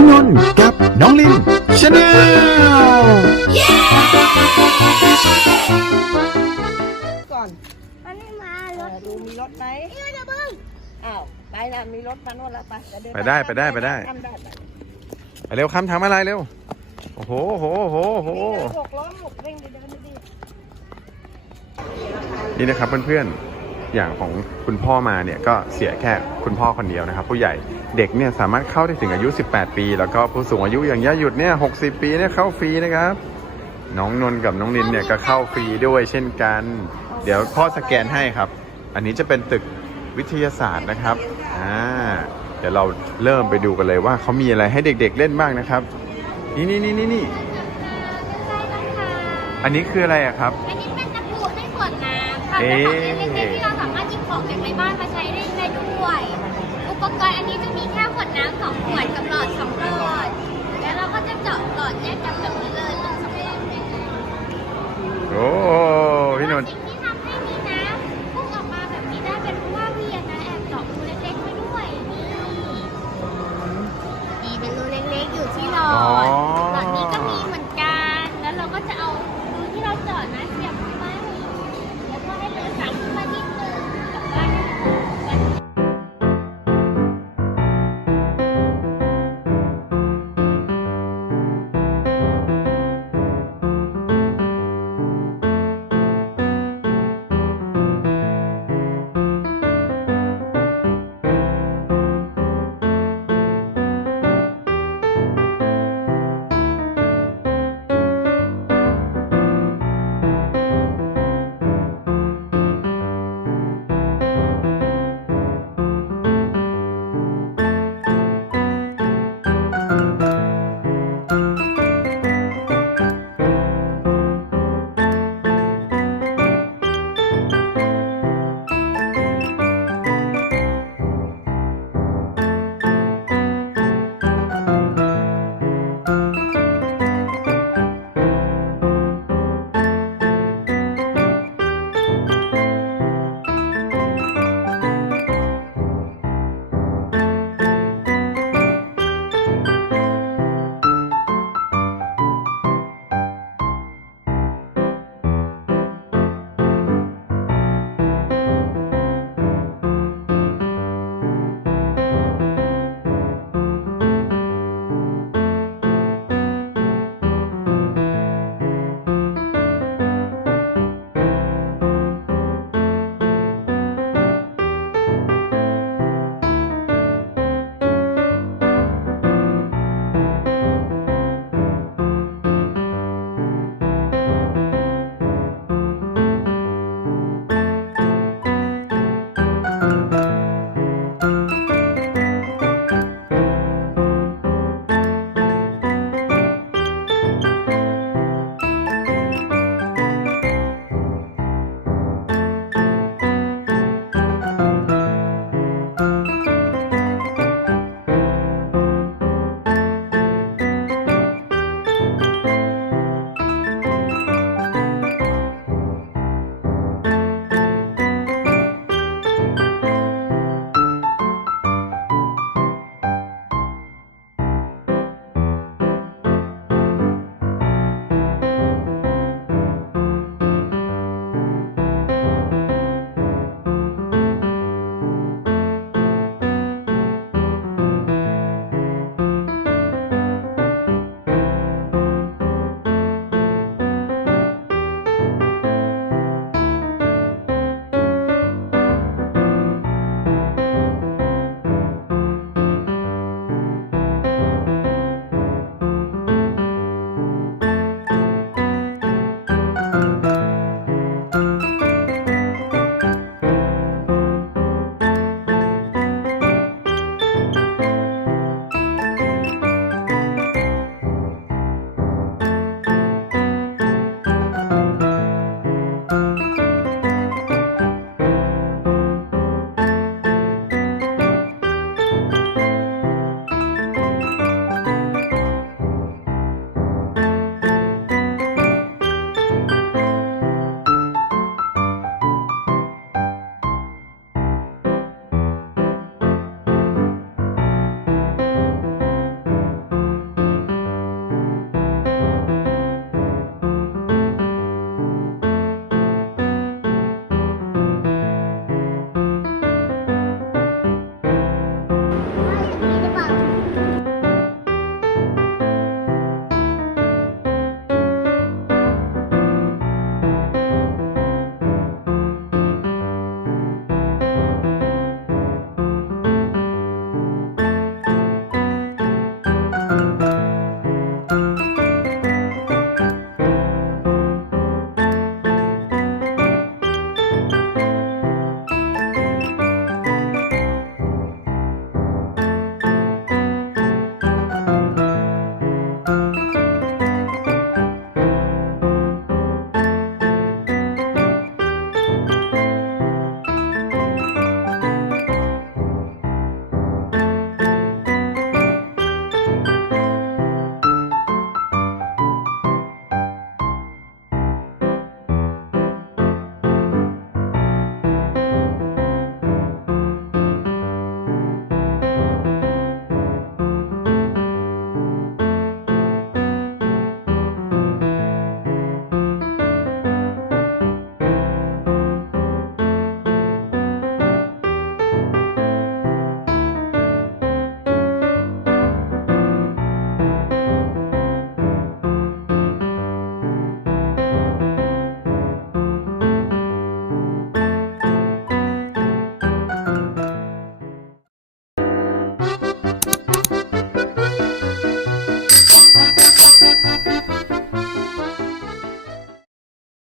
พี่นนท์กับน้องลินชาแนลก่อนมันไม่มาเอรอถดูมีรถไหมนี่จะบึ้งอ้าวไปนะมีรถมาโน่นแล้วไปเยวเนไปได้ไปได้ไปได้ ทำได้ไปไปเร็วคำทำอะไรเร็ว โอ้โหโอ้โหโอ้โหโอ้โหนี่นะหกล้อหกเร่งเดินไปดินี่นะครับเพื่อนๆ อย่างของคุณพ่อมาเนี่ยก็เสียแค่คุณพ่อคนเดียวนะครับ ผู้ใหญ่ เด็กเนี่ยสามารถเข้าได้ถึงอายุ 18 ปี แล้วก็ผู้สูงอายุอย่างย่าหยุดเนี่ย 60 ปีเนี่ยเข้าฟรีนะครับ น้องนนท์กับน้องลินเนี่ยก็เข้าฟรีด้วยเช่นกัน เดี๋ยวพ่อสแกนให้ครับ อันนี้จะเป็นตึกวิทยาศาสตร์นะครับ อ่า เดี๋ยวเราเริ่มไปดูกันเลยว่าเขามีอะไรให้เด็กๆเล่นบ้างนะครับ นี่นี่นี่นี่นี่ อันนี้คืออะไรอะครับ อันนี้เป็นตะปูให้ขวดน้ำค่ะเอ๊เป็นของะเล่นๆที่เราสามารถหยิบของจากในบ้านมาใช้ได้ได้ด้วย อุปกรณ์อันนี้จะมีแค่ขวดน้ำสองขวดกับหลอดสองหลอด แล้วเราก็จะเจาะหลอดแยกกันแบบนี้เลย